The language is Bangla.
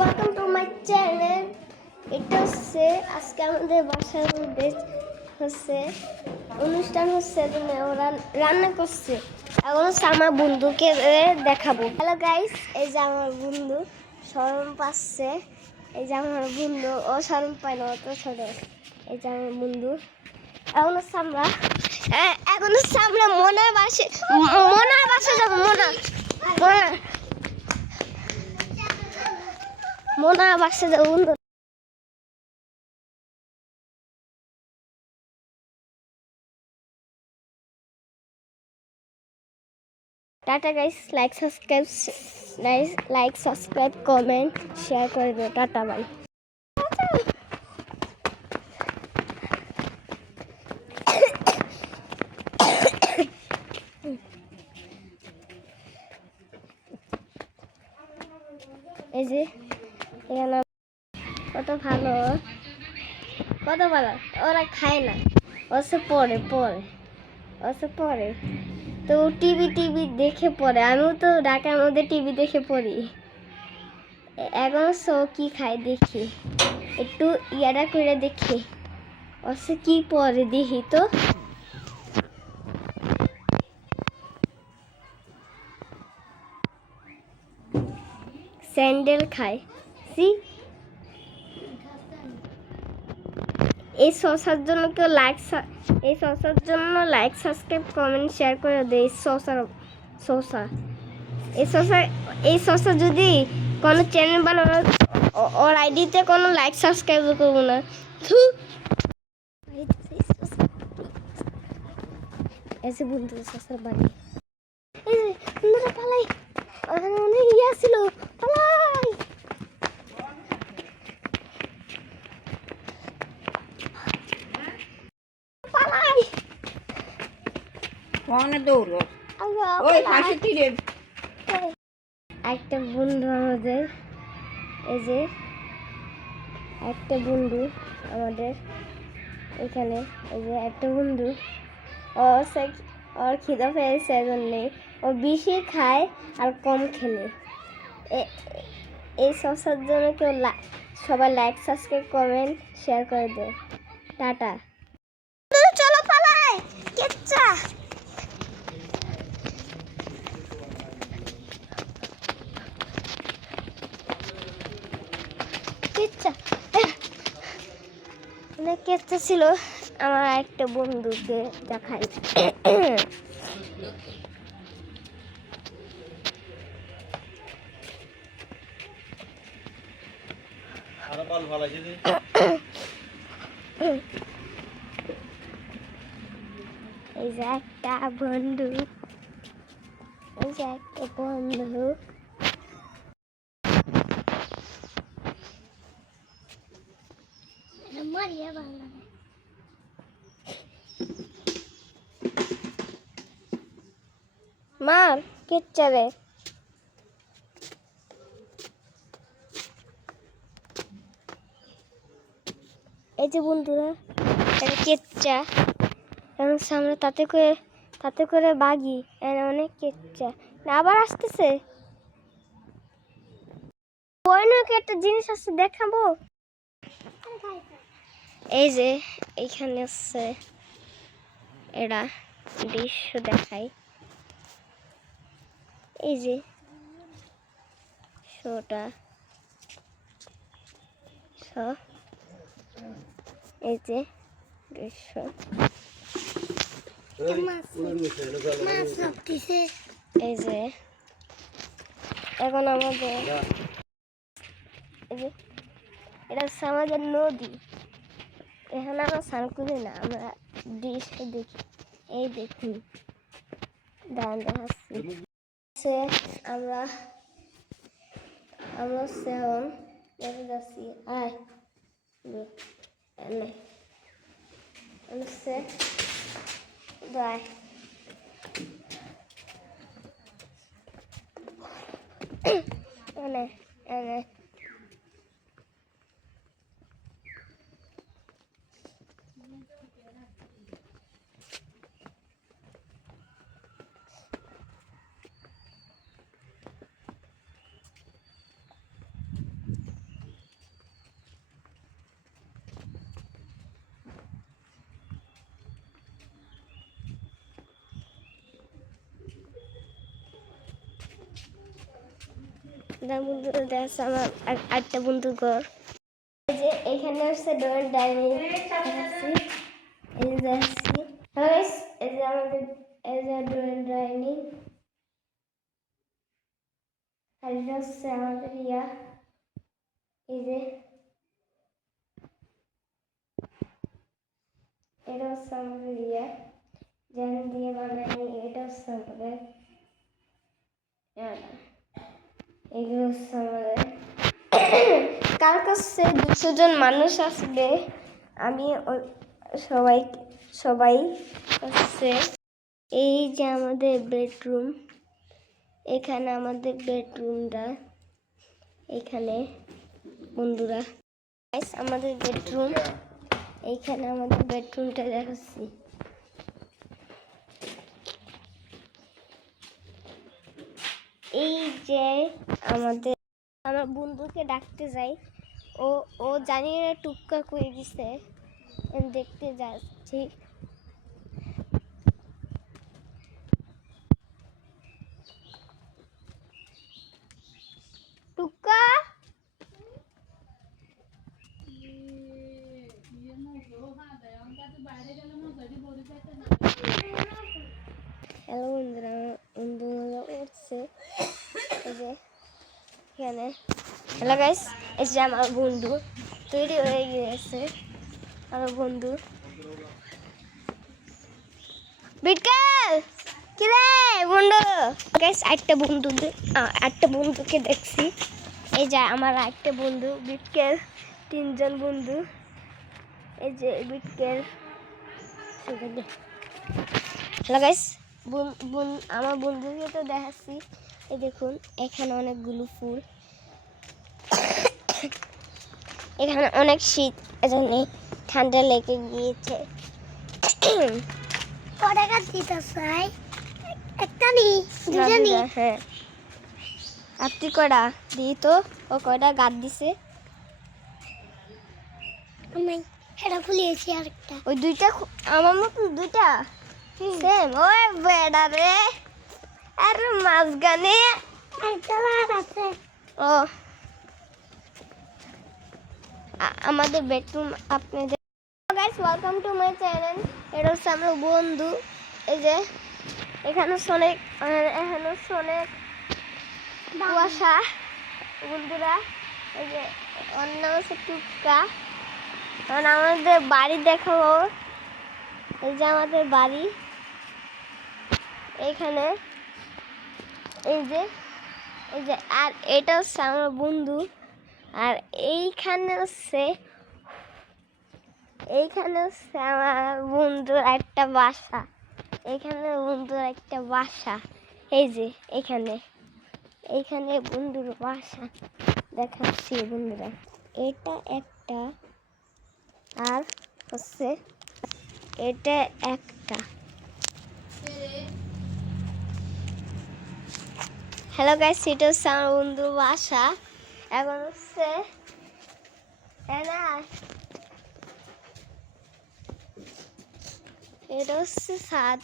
Welcome to my channel. এটা হচ্ছে আজকে আমাদের বাসার মধ্যে হচ্ছে অনুষ্ঠান হচ্ছে, ওরা রান্না করছে। এখন হচ্ছে আমার বন্ধুকে দেখাবো। হ্যালো গাইস, এই যে আমার বন্ধু শরম পাচ্ছে। এই যে আমার বন্ধু, ও শরম পায় না, অত ছোট। এই যে আমার বন্ধু। এখন হচ্ছে আমরা মনার বাসে যাবো। মনার বাসে যাবো বন্ধু। Tata guys, like subscribe comment share করে দিও। Tata bye. এই যে এখানে কত ভালো ওরা খায় না, পরে তো টিভি দেখে পড়ে। আমিও তো ঢাকার মধ্যে টিভি দেখে পড়ি। এখন কি খায় দেখি, একটু ইয়াটা করে দেখি কি পরে দেখি তো। স্যান্ডেল খায়। এই শসার জন্য লাইক সাবস্ক্রাইব কমেন্ট শেয়ার করে দে। এই শসা যদি কোনো চ্যানেল বানানো, ওর আইডিতে কোনো লাইক সাবস্ক্রাইব করবো না। এসে বন্ধু শসার বাড়ি পালাই, ওখানে অনেক ইয়া ছিল। পালাই একটা বন্ধু আমাদের, এই যে একটা বন্ধু আমাদের এখানে, এই যে একটা বন্ধু, ওর খিদা পেয়েছে, এজন্যে ও বেশি খায় আর কম খেলে। এই শসার জন্য সবাই লাইক সাবস্ক্রাইব কমেন্ট শেয়ার করে দেয়। টাটা। চলো পালাই, কেচ্চা অনেক কেচ্চা ছিল। আমার একটা বন্ধুকে দেখাই। এই যে একটা বন্ধু, মার কেচ্চা রে। এই যে বন্ধুরা, এটা কেচ্চা সামনে, তাতে করে বাগি অনেক কেচ্চা। আবার আসতেছে। একটা জিনিস আছে, দেখাবো। এই যে এইখানে আছে, এরা দৃশ্য দেখাই। এই যে শোটা, এই যে দৃশ্য। এই যে এখন আমাদের, এই যে এটা হচ্ছে আমাদের নদী। এখানে আমরা স্নান করি না, আমরা দৃশ্য দেখি। এই দেখুন, দাঁড়ান দেখাচ্ছি। আমরা সেহন দেখে যাচ্ছি। আয় বাই। এনে বন্ধু দেখছে আমার আরেকটা বন্ধুর ঘর। এই যে এখানে হচ্ছে ডোর ডাইনিং দেখাচ্ছি, এই যে দেখাচ্ছি। হ্যালো গাইস, এই যে আমাদের এই যে ডোর ডাইনিং, আর এটা হচ্ছে আমাদের এই যে এটা হচ্ছে আমাদের যেন দিয়ে বানাই, এটা হচ্ছে আমাদের এগুলো হচ্ছে আমাদের। কার কাছে 200 জন মানুষ আসবে, আমি সবাই হচ্ছে এই যে আমাদের বেডরুম, এখানে আমাদের বেডরুমটা, এখানে বন্ধুরা আমাদের বেডরুম, এইখানে আমাদের বেডরুমটা দেখাচ্ছি। এই যে আমার বন্ধুকে ডাকতে যাই, ও জানি না টুক্কা করে দিছে, দেখতে যাচ্ছি। টুক্কা হ্যালো বন্ধুরা, বন্ধুরা উঠছে এই যে এখানে। হ্যালো গাইস, এই যে আমার বন্ধু তৈরি হয়ে গিয়েছে, আমার বন্ধু বিটকেল কি রে বন্ধু। গাইস আরেকটা বন্ধুকে দেখছি, এই যে আমার আরেকটা বন্ধু বিটকেল, 3 জন বন্ধু, এই যে বিটকেল। হ্যালো গাইস, আমার বন্ধুকে তো দেখাচ্ছি, এই দেখুন এখানে অনেকগুলো ফুল, এখানে অনেক শীত, এজন্য ঠান্ডা লেগে গিয়েছে। কটা গাছ দিতে চাই, একটা নি দুটো নি, হ্যাঁ আপনি কটা দিই তো, ও কয়টা গাছ দিছে, আমি এটা খুলিয়েছি আরেকটা, ওই দুইটা আমার মতো দুইটা সেম। ওই বেড়া রে, আর মাঝখানে একটা গাছ আছে। ও আমাদের বেডরুম আপনাদের। Guys welcome to my channel. এটা হচ্ছে আমার বন্ধু, এই যে এখানে অনেক কুয়াশা বন্ধুরা, এই যে অন্য হচ্ছে টুক্কা। কারণ আমাদের বাড়ি দেখাবো, এই যে আমাদের বাড়ি এইখানে, এই যে আর এটা হচ্ছে আমার বন্ধু, আর এইখানে হচ্ছে আমার বন্ধুর একটা বাসা, এই যে এইখানে বন্ধুর বাসা দেখাচ্ছি বন্ধুরা, এটা একটা, আর হচ্ছে এটা একটা। হ্যালো গাইস, এটা হচ্ছে আমার বন্ধুর বাসা, এখন হচ্ছে এটা হচ্ছে ছাদ।